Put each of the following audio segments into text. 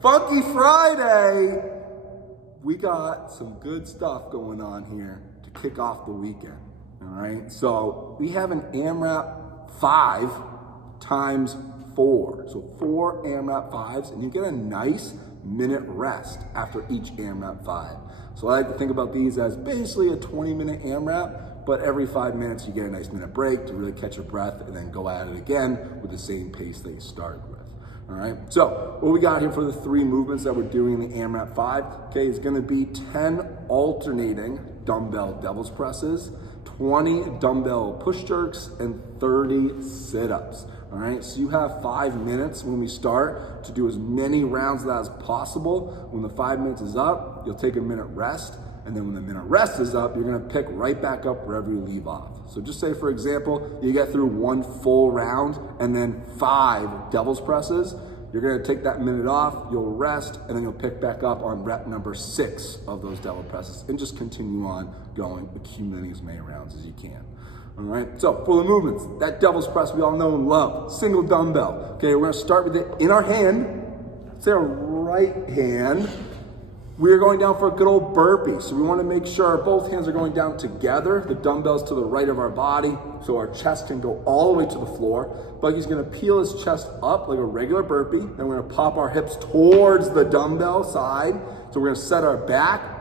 Funky Friday! We got some good stuff going on here to kick off the weekend, all right? So we have an AMRAP 5 times 4. So 4 AMRAP 5s, and you get a nice minute rest after each AMRAP 5. So I like to think about these as basically a 20-minute AMRAP, but every 5 minutes you get a nice minute break to really catch your breath and then go at it again with the same pace that you started with. All right, so what we got here for the 3 movements that we're doing in the AMRAP 5, okay, is gonna be 10 alternating dumbbell devil's presses, 20 dumbbell push jerks, and 30 sit-ups. All right, so you have 5 minutes when we start to do as many rounds of that as possible. When the 5 minutes is up, you'll take a minute rest, and then when the minute rest is up, you're gonna pick right back up wherever you leave off. So just say, for example, you get through 1 full round and then 5 devil's presses. You're gonna take that minute off, you'll rest, and then you'll pick back up on rep number 6 of those devil presses and just continue on going, accumulating as many rounds as you can. All right, so for the movements, that devil's press we all know and love, single dumbbell. Okay, we're gonna start with it in our hand, say our right hand. We are going down for a good old burpee. So we wanna make sure both hands are going down together, the dumbbells to the right of our body, so our chest can go all the way to the floor. Buggy's gonna peel his chest up like a regular burpee. Then we're gonna pop our hips towards the dumbbell side. So we're gonna set our back,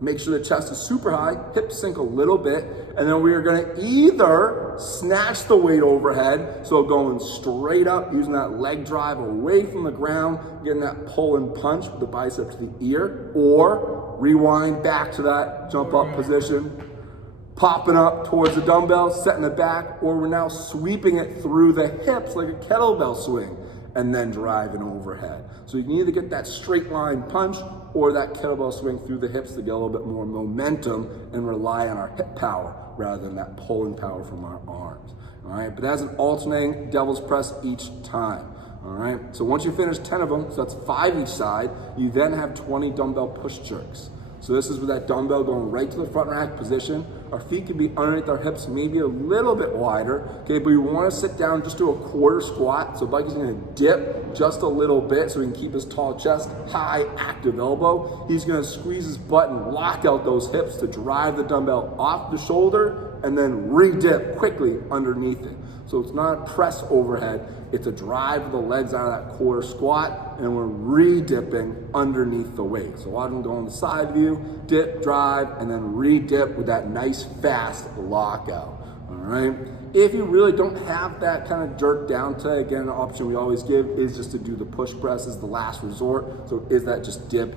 make sure the chest is super high, hips sink a little bit, and then we are gonna either snatch the weight overhead, so going straight up, using that leg drive away from the ground, getting that pull and punch with the bicep to the ear, or rewind back to that jump up position, popping up towards the dumbbell, setting the back, or we're now sweeping it through the hips like a kettlebell swing, and then driving overhead. So you can either get that straight line punch or that kettlebell swing through the hips to get a little bit more momentum and rely on our hip power rather than that pulling power from our arms. All right, but that's an alternating devil's press each time. All right, so once you finish 10 of them, so that's 5 each side, you then have 20 dumbbell push jerks. So this is with that dumbbell going right to the front rack position. Our feet can be underneath our hips, maybe a little bit wider, okay, but we wanna sit down, just do a quarter squat. So Bucky's gonna dip just a little bit so he can keep his tall chest, high, active elbow. He's gonna squeeze his butt and lock out those hips to drive the dumbbell off the shoulder and then re-dip quickly underneath it. So it's not a press overhead, it's a drive the legs out of that quarter squat, and we're re-dipping underneath the weight. So watch them go on the side view, dip, drive, and then re-dip with that nice fast lockout, all right? If you really don't have that kind of jerk down today, again, an option we always give is just to do the push press as the last resort. So is that just dip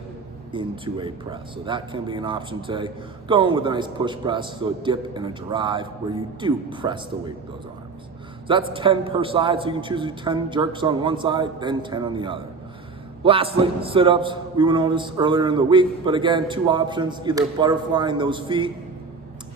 into a press? So that can be an option today. Going with a nice push press, so a dip and a drive where you do press the weight with those arms. So that's 10 per side, so you can choose to do 10 jerks on one side, then 10 on the other. Lastly, sit-ups. We went over this earlier in the week, but again, 2 options, either butterflying those feet,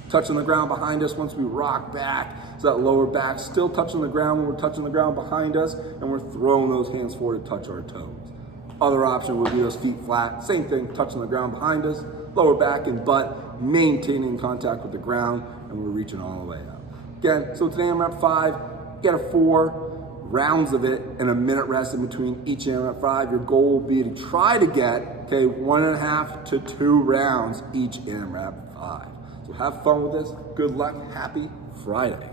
touching the ground behind us once we rock back, so that lower back still touching the ground when we're touching the ground behind us, and we're throwing those hands forward to touch our toes. Other option would be those feet flat, same thing, touching the ground behind us, lower back and butt, maintaining contact with the ground, and we're reaching all the way up. Again, so today I'm at 5, get a 4 rounds of it and a minute rest in between each AMRAP 5. Your goal will be to try to get, okay, 1.5 to 2 rounds each AMRAP 5. So have fun with this, good luck, happy Friday.